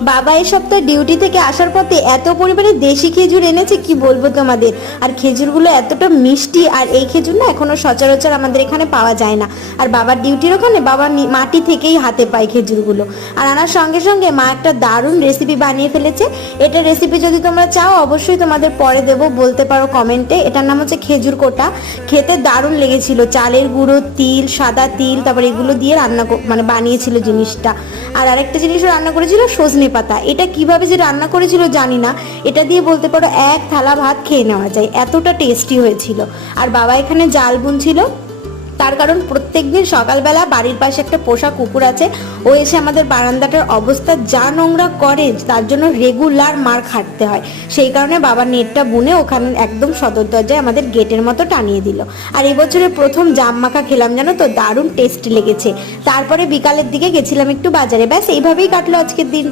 বাবা এই সপ্তাহে ডিউটি থেকে আসার পথে এত পরিমাণে দেশি খেজুর এনেছে কি বলবো তোমাদের। আর খেজুরগুলো এতটা মিষ্টি, আর এই খেজুর না এখনো সচরাচর আমাদের এখানে পাওয়া যায় না। আর বাবার ডিউটির ওখানে বাবা মাটি থেকেই হাতে পায় খেজুরগুলো। আর আনার সঙ্গে সঙ্গে মা একটা দারুণ রেসিপি বানিয়ে ফেলেছে। এটা রেসিপি যদি তোমরা চাও অবশ্যই তোমাদের পরে দেবো, বলতে পারো কমেন্টে। এটার নাম হচ্ছে খেজুর কোটা। খেতে দারুণ লেগেছিল, চালের গুঁড়ো, তিল, সাদা তিল, তারপর এগুলো দিয়ে রান্না মানে বানিয়েছিল জিনিসটা। আর আরেকটা জিনিসও রান্না করেছিল সজনে পাতা। এটা কিভাবে যে রান্না করেছিল জানি না, এটা দিয়ে বলতে পারো এক থালা ভাত খেয়ে নেওয়া যায়, এতটা টেস্টি হয়েছিল। আর বাবা এখানে জাল বুনছিল, তার কারণ প্রত্যেকদিন সকালবেলা বাড়ির পাশে একটা পোষা কুকুর আছে, ও এসে আমাদের বারান্দাটার অবস্থা যা নোংরা করে তার জন্য রেগুলার মার খাটতে হয়। সেই কারণে বাবা নেটটা বুনে ওখানে একদম সদর দরজায় আমাদের গেটের মতো টানিয়ে দিল। আর এবছরের প্রথম জাম মাখা খেলাম, জানো তো, দারুণ টেস্ট লেগেছে। তারপরে বিকালের দিকে গেছিলাম একটু বাজারে, ব্যাস এইভাবেই কাটলো আজকের দিন।